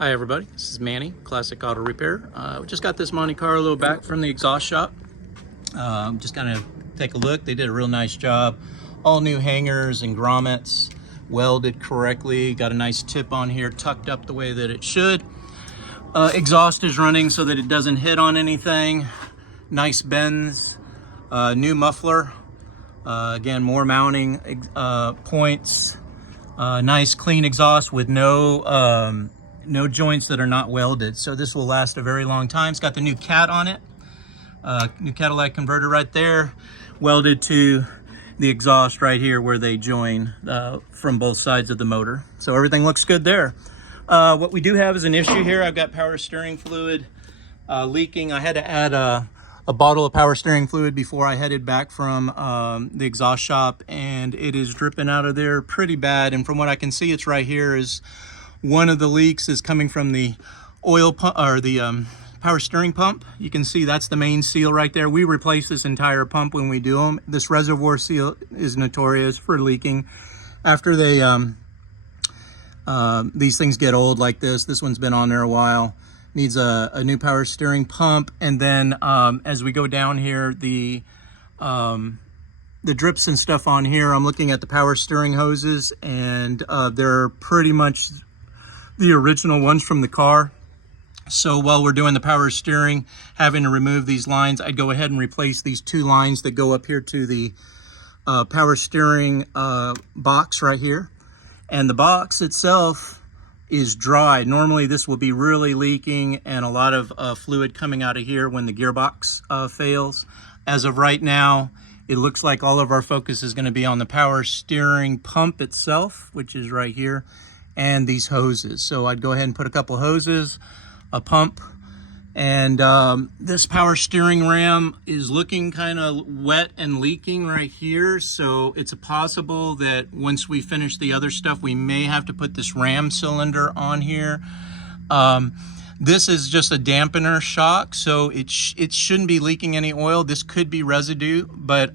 Hi everybody, this is Manny, Classic Auto Repair. We just got this Monte Carlo back from the exhaust shop. Just gonna take a look. They did a real nice job. All new hangers and grommets, welded correctly. Got a nice tip on here, tucked up the way that it should. Exhaust is running so that it doesn't hit on anything. Nice bends, new muffler. Again, more mounting points. Nice clean exhaust with no joints that are not welded, so this will last a very long time. It's got the new cat on it, new catalytic converter right there, welded to the exhaust right here where they join from both sides of the motor. So everything looks good there. What we do have is an issue here. I've got power steering fluid leaking. I had to add a bottle of power steering fluid before I headed back from the exhaust shop, and it is dripping out of there pretty bad. And from what I can see, it's right here. Is one of the leaks is coming from the oil pump, or the power steering pump. You can see that's the main seal right there. We replace this entire pump when we do them. This reservoir seal is notorious for leaking. After they these things get old like this one's been on there a while, needs a new power steering pump. And then as we go down here, the drips and stuff on here, I'm looking at the power steering hoses, and they're pretty much the original ones from the car. So while we're doing the power steering, having to remove these lines, I'd go ahead and replace these two lines that go up here to the power steering box right here. And the box itself is dry. Normally this will be really leaking and a lot of fluid coming out of here when the gearbox fails. As of right now, it looks like all of our focus is going to be on the power steering pump itself, which is right here, and these hoses. So I'd go ahead and put a couple hoses, a pump, and this power steering ram is looking kind of wet and leaking right here. So it's possible that once we finish the other stuff, we may have to put this ram cylinder on here. This is just a dampener shock, so it shouldn't be leaking any oil. This could be residue, but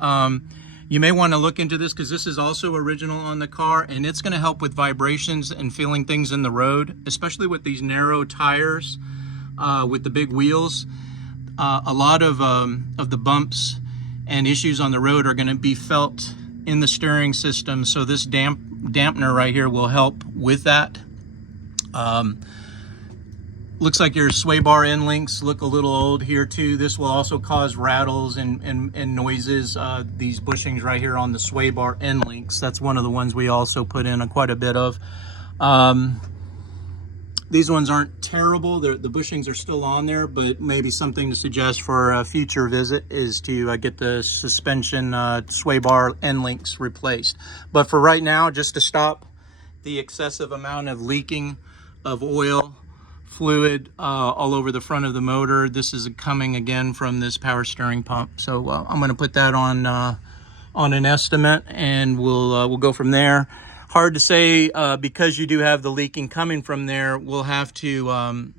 you may want to look into this because this is also original on the car, and it's going to help with vibrations and feeling things in the road, especially with these narrow tires with the big wheels. A lot of the bumps and issues on the road are going to be felt in the steering system, so this dampener right here will help with that. Looks like your sway bar end links look a little old here too. This will also cause rattles and noises. These bushings right here on the sway bar end links, that's one of the ones we also put in quite a bit of. These ones aren't terrible. The bushings are still on there, but maybe something to suggest for a future visit is to get the suspension sway bar end links replaced. But for right now, just to stop the excessive amount of leaking of oil, fluid all over the front of the motor, this is coming again from this power steering pump. So I'm going to put that on an estimate, and we'll go from there. Hard to say because you do have the leaking coming from there. We'll have to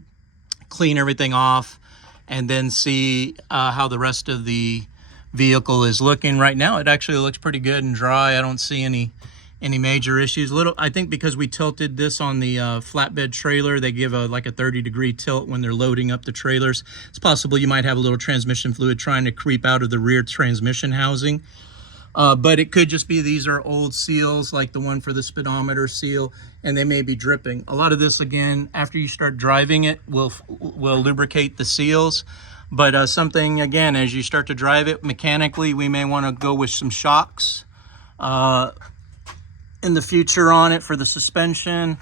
clean everything off and then see how the rest of the vehicle is looking. Right now it actually looks pretty good and dry. I don't see any major issues. I think because we tilted this on the flatbed trailer, they give like a 30-degree tilt when they're loading up the trailers. It's possible you might have a little transmission fluid trying to creep out of the rear transmission housing. But it could just be these are old seals, like the one for the speedometer seal, and they may be dripping. A lot of this, again, after you start driving it, will lubricate the seals. But something, again, as you start to drive it mechanically, we may want to go with some shocks in the future on it for the suspension.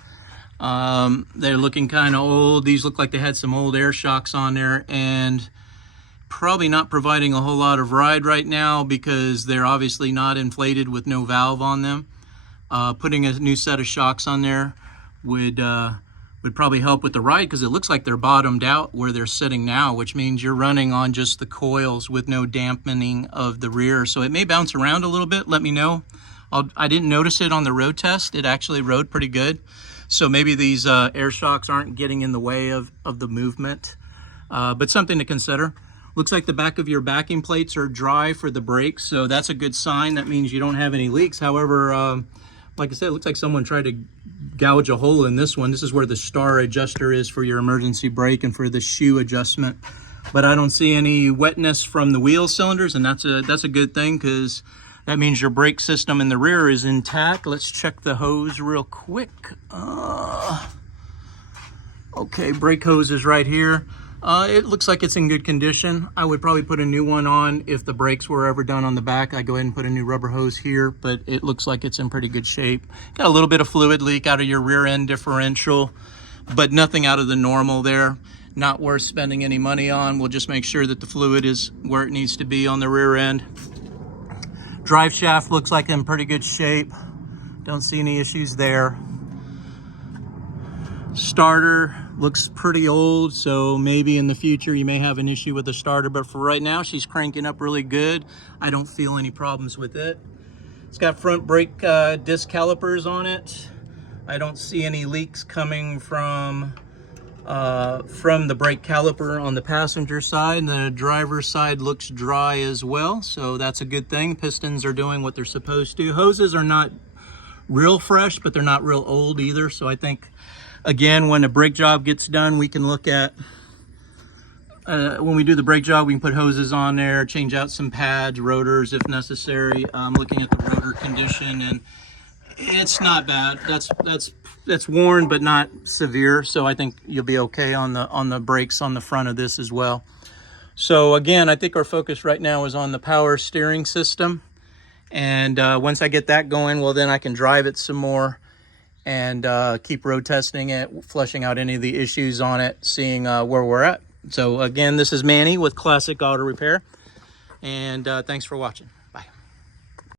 They're looking kind of old. These look like they had some old air shocks on there, and probably not providing a whole lot of ride right now because they're obviously not inflated with no valve on them. Putting a new set of shocks on there would probably help with the ride, because it looks like they're bottomed out where they're sitting now, which means you're running on just the coils with no dampening of the rear. So it may bounce around a little bit. Let me know. I didn't notice it on the road test. It actually rode pretty good. So maybe these air shocks aren't getting in the way of the movement, but something to consider. Looks like the back of your backing plates are dry for the brakes, so that's a good sign. That means you don't have any leaks. However, like I said, it looks like someone tried to gouge a hole in this one. This is where the star adjuster is for your emergency brake and for the shoe adjustment. But I don't see any wetness from the wheel cylinders, and that's a good thing, because that means your brake system in the rear is intact. Let's check the hose real quick. Okay, brake hose is right here. It looks like it's in good condition. I would probably put a new one on if the brakes were ever done on the back. I'd go ahead and put a new rubber hose here, but it looks like it's in pretty good shape. Got a little bit of fluid leak out of your rear end differential, but nothing out of the normal there. Not worth spending any money on. We'll just make sure that the fluid is where it needs to be on the rear end. Drive shaft looks like in pretty good shape. Don't see any issues there. Starter looks pretty old, so maybe in the future you may have an issue with the starter, but for right now she's cranking up really good. I don't feel any problems with it. It's got front brake disc calipers on it. I don't see any leaks coming from the brake caliper on the passenger side. The driver's side looks dry as well, so that's a good thing. Pistons are doing what they're supposed to. Hoses are not real fresh, but they're not real old either, so I think, again, when a brake job gets done, we can look at, when we do the brake job, we can put hoses on there, change out some pads, rotors if necessary. I'm looking at the rotor condition, and it's not bad. That's worn, but not severe, so I think you'll be okay on the brakes on the front of this as well. So again, I think our focus right now is on the power steering system, and once I get that going, well, then I can drive it some more and keep road testing it, fleshing out any of the issues on it, seeing where we're at. So again, this is Manny with Classic Auto Repair, and thanks for watching.